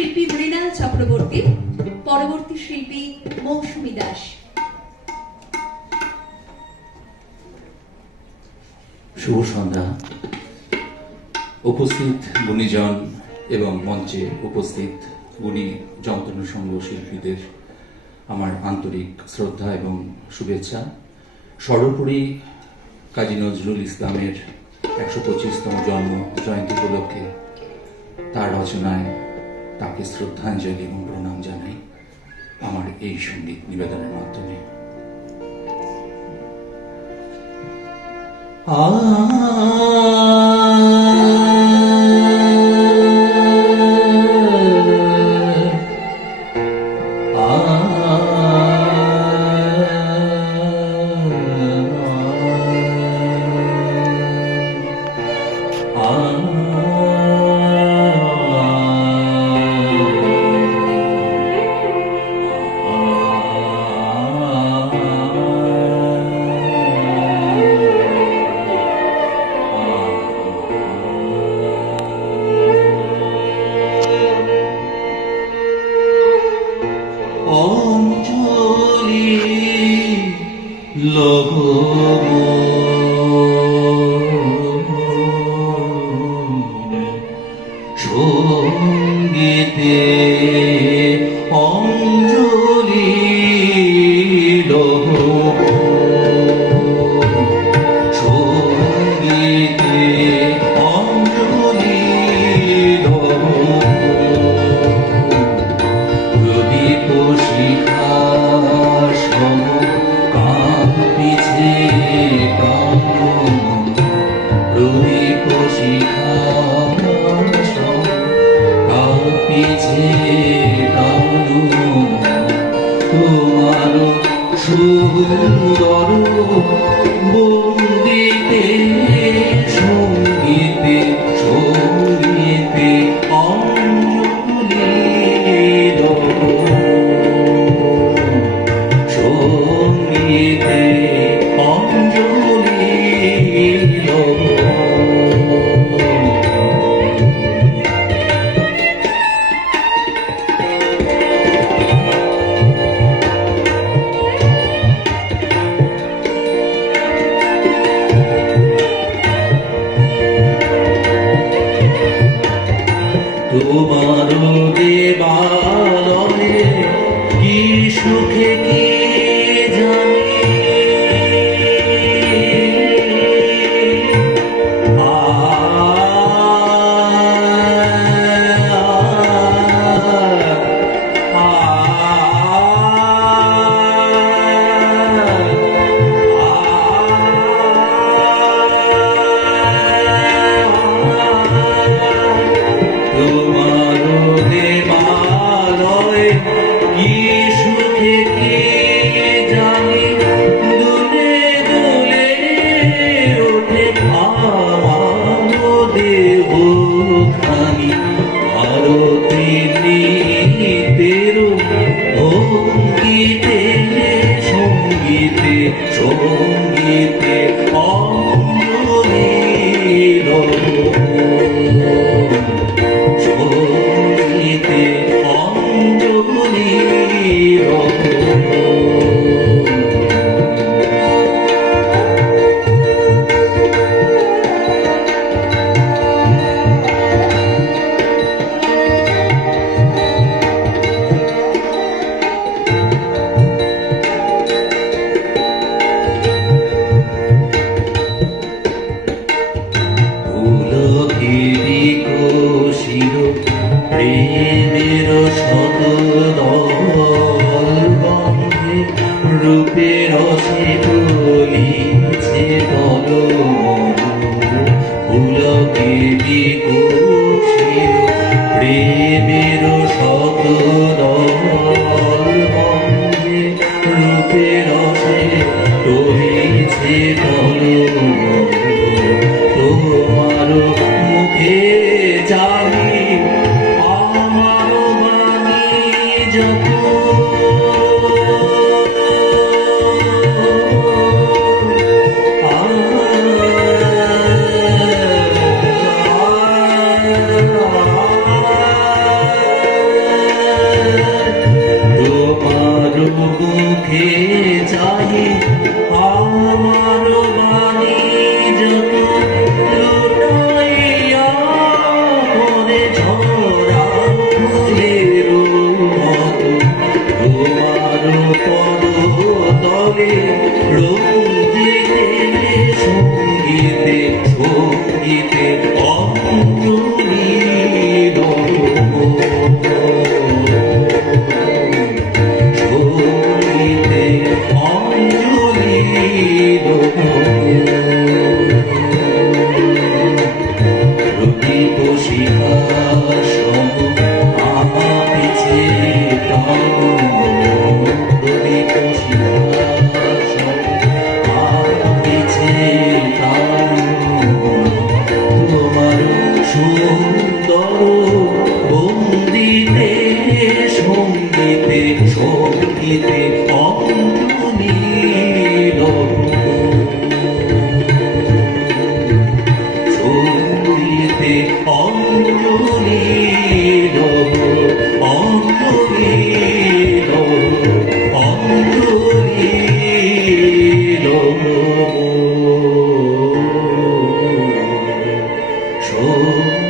শিল্পী মৃণাল চক্রবর্তী, পরবর্তী শিল্পী মৌসুমী দাস। শুভ সন্ধ্যা। উপস্থিত গুণীজন এবং মঞ্চে উপস্থিত গুণী যন্ত্রানুষঙ্গ শিল্পীদের আমার আন্তরিক শ্রদ্ধা এবং শুভেচ্ছা। সর্বোপরি কাজী নজরুল ইসলামের ১২৫তম জন্ম জয়ন্তী উপলক্ষে তার রচনায় তাকে শ্রদ্ধাঞ্জলি এবং প্রণাম জানাই আমার এই সঙ্গীত নিবেদনের মাধ্যমে। সঙ্গীতে অঞ্জলি সঙ্গীতে অঞ্জলি প্রদীপ শিখা সম কাঁপিছে প্রদীপ শিখা কাঁপিছে তোমার সুন্দর বন্দিতে সঙ্গীতে সঙ্গীতে অঞ্জলি সঙ্গীতে অঞ্জলি তোমার দেবালয়ে কি সুখে কি জানি সঙ্গীতে অঞ্জলি সঙ্গীতে অঞ্জলি প্রেমের শতদল বন্ধে রূপের সে বলিছে দল পুলকে বিকশিত প্রেমের শতদল বন্ধে রূপের সে বলিছে দল তোমার মুখে জানি আমার বাণী যত শোক